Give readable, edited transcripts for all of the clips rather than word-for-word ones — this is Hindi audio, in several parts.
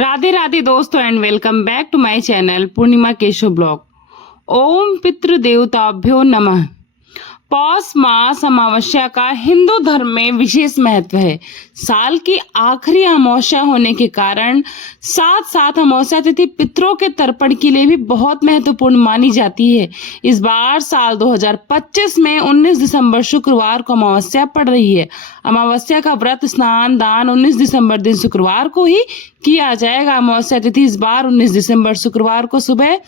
राधे राधे दोस्तों and welcome back to my channel Purnima Keshav blog. ओम पितृ देवताभ्यो नमः। पौष मास अमावस्या का हिंदू धर्म में विशेष महत्व है। साल की आखिरी अमावस्या होने के कारण साथ साथ अमावस्या तिथि पितरों के तर्पण के लिए भी बहुत महत्वपूर्ण मानी जाती है। इस बार साल 2025 में 19 दिसंबर शुक्रवार को अमावस्या पड़ रही है। अमावस्या का व्रत स्नान दान 19 दिसंबर दिन शुक्रवार को ही किया जाएगा। अमावस्या तिथि इस बार 19 दिसंबर शुक्रवार को सुबह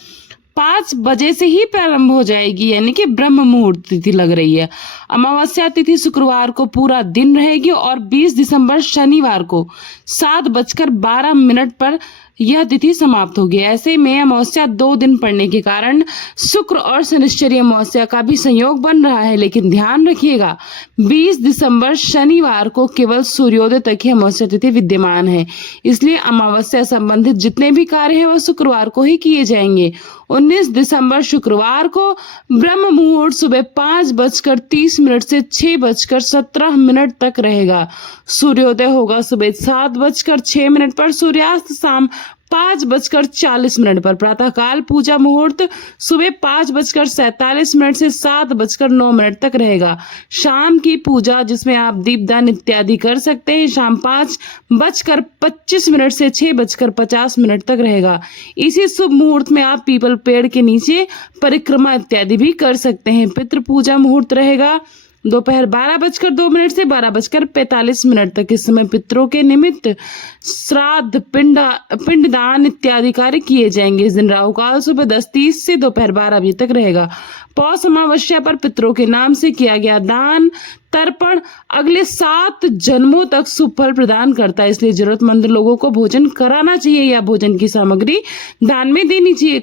5 बजे से ही प्रारंभ हो जाएगी, यानी कि ब्रह्म मुहूर्त तिथि लग रही है। अमावस्या तिथि शुक्रवार को पूरा दिन रहेगी और 20 दिसंबर शनिवार को 7:12 पर यह तिथि समाप्त होगी। ऐसे में अमावस्या 2 दिन पड़ने के कारण शुक्र और शनिश्चरी अमावस्या का भी संयोग बन रहा है। लेकिन ध्यान रखिएगा 20 दिसंबर शनिवार को केवल सूर्योदय तक ही अमावस्या तिथि विद्यमान है, इसलिए अमावस्या संबंधित जितने भी कार्य हैं वह शुक्रवार को ही किए जाएंगे। 19 दिसंबर शुक्रवार को ब्रह्म मुहूर्त सुबह 5:30 से 6:17 तक रहेगा। सूर्योदय होगा सुबह 7:06 पर, सूर्यास्त शाम 5:40 पर। प्रातःकाल पूजा मुहूर्त सुबह 5:47 से 7:09 तक रहेगा। शाम की पूजा जिसमें आप दीपदान इत्यादि कर सकते हैं शाम 5:25 से 6:50 तक रहेगा। इसी शुभ मुहूर्त में आप पीपल पेड़ के नीचे परिक्रमा इत्यादि भी कर सकते हैं। पितृ पूजा मुहूर्त रहेगा दोपहर 12:02 से 12:45 तक। इस समय पितरों के निमित्त श्राद्ध पिंडदान इत्यादि कार्य किए जाएंगे। इस दिन राहु काल सुबह 10:30 से दोपहर 12 बजे तक रहेगा। पौष अमावस्या पर पितरों के नाम से किया गया दान तर्पण अगले 7 जन्मों तक शुभ फल प्रदान करता है, इसलिए जरूरतमंद लोगों को भोजन कराना चाहिए या भोजन की सामग्री दान में देनी चाहिए।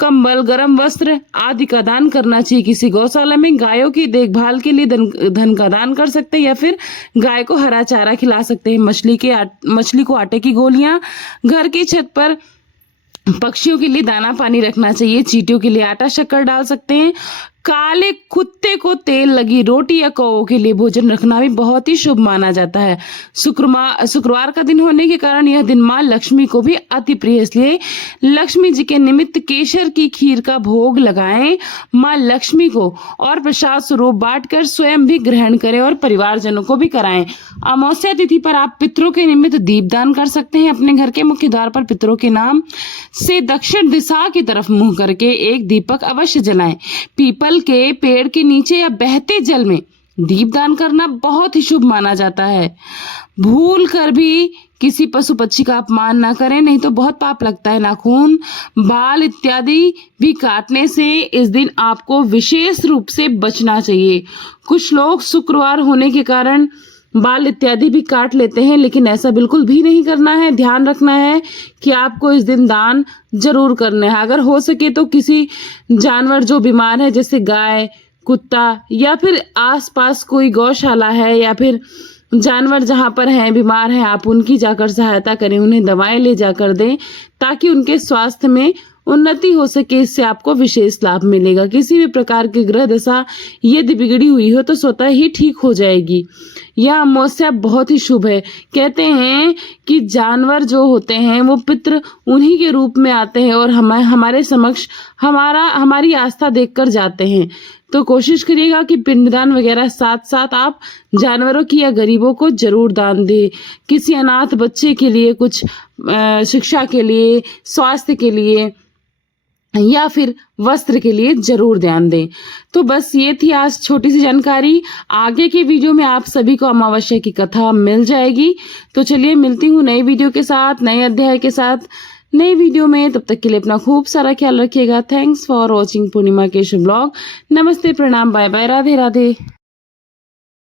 कंबल गर्म वस्त्र आदि का दान करना चाहिए। किसी गौशाला में गायों की देखभाल के लिए धन का दान कर सकते हैं या फिर गाय को हरा चारा खिला सकते हैं। मछली को आटे की गोलियां, घर की छत पर पक्षियों के लिए दाना पानी रखना चाहिए। चींटियों के लिए आटा शक्कर डाल सकते हैं। काले कुत्ते को तेल लगी रोटी या कौओं के लिए भोजन रखना भी बहुत ही शुभ माना जाता है। शुक्रवार का दिन होने के कारण यह दिन माँ लक्ष्मी को भी अति प्रिय, इसलिए लक्ष्मी जी के निमित्त केसर की खीर का भोग लगाएं माँ लक्ष्मी को और प्रसाद स्वरूप बांटकर स्वयं भी ग्रहण करें और परिवारजनों को भी कराएं। अमावस्या तिथि पर आप पितरों के निमित्त दीपदान कर सकते हैं। अपने घर के मुख्य द्वार पर पितरों के नाम से दक्षिण दिशा की तरफ मुंह करके एक दीपक अवश्य जलाएं। पीपल के पेड़ के नीचे या बहते जल में दीपदान करना बहुत ही शुभ माना जाता है। भूल कर भी किसी पशु पक्षी का अपमान ना करें, नहीं तो बहुत पाप लगता है। नाखून बाल इत्यादि भी काटने से इस दिन आपको विशेष रूप से बचना चाहिए। कुछ लोग शुक्रवार होने के कारण बाल इत्यादि भी काट लेते हैं, लेकिन ऐसा बिल्कुल भी नहीं करना है। ध्यान रखना है कि आपको इस दिन दान जरूर करना है। अगर हो सके तो किसी जानवर जो बीमार है जैसे गाय कुत्ता या फिर आसपास कोई गौशाला है या फिर जानवर जहां पर हैं बीमार हैं, आप उनकी जाकर सहायता करें, उन्हें दवाएं ले जाकर दें ताकि उनके स्वास्थ्य में उन्नति हो सके। इससे आपको विशेष लाभ मिलेगा। किसी भी प्रकार की ग्रह दशा यदि बिगड़ी हुई हो तो स्वतः ही ठीक हो जाएगी। यह अमावस्या बहुत ही शुभ है। कहते हैं कि जानवर जो होते हैं वो पितृ उन्हीं के रूप में आते हैं और हमारे समक्ष हमारी आस्था देखकर जाते हैं। तो कोशिश करिएगा कि पिंडदान वगैरह साथ साथ आप जानवरों की या गरीबों को जरूर दान दें। किसी अनाथ बच्चे के लिए कुछ शिक्षा के लिए, स्वास्थ्य के लिए या फिर वस्त्र के लिए जरूर ध्यान दें। तो बस ये थी आज छोटी सी जानकारी। आगे के वीडियो में आप सभी को अमावस्या की कथा मिल जाएगी। तो चलिए मिलती हूँ नई वीडियो के साथ, नए अध्याय के साथ, नई वीडियो में। तब तक के लिए अपना खूब सारा ख्याल रखिएगा। Thanks for watching Purnima Keshav blog. नमस्ते, प्रणाम, बाय बाय, राधे राधे।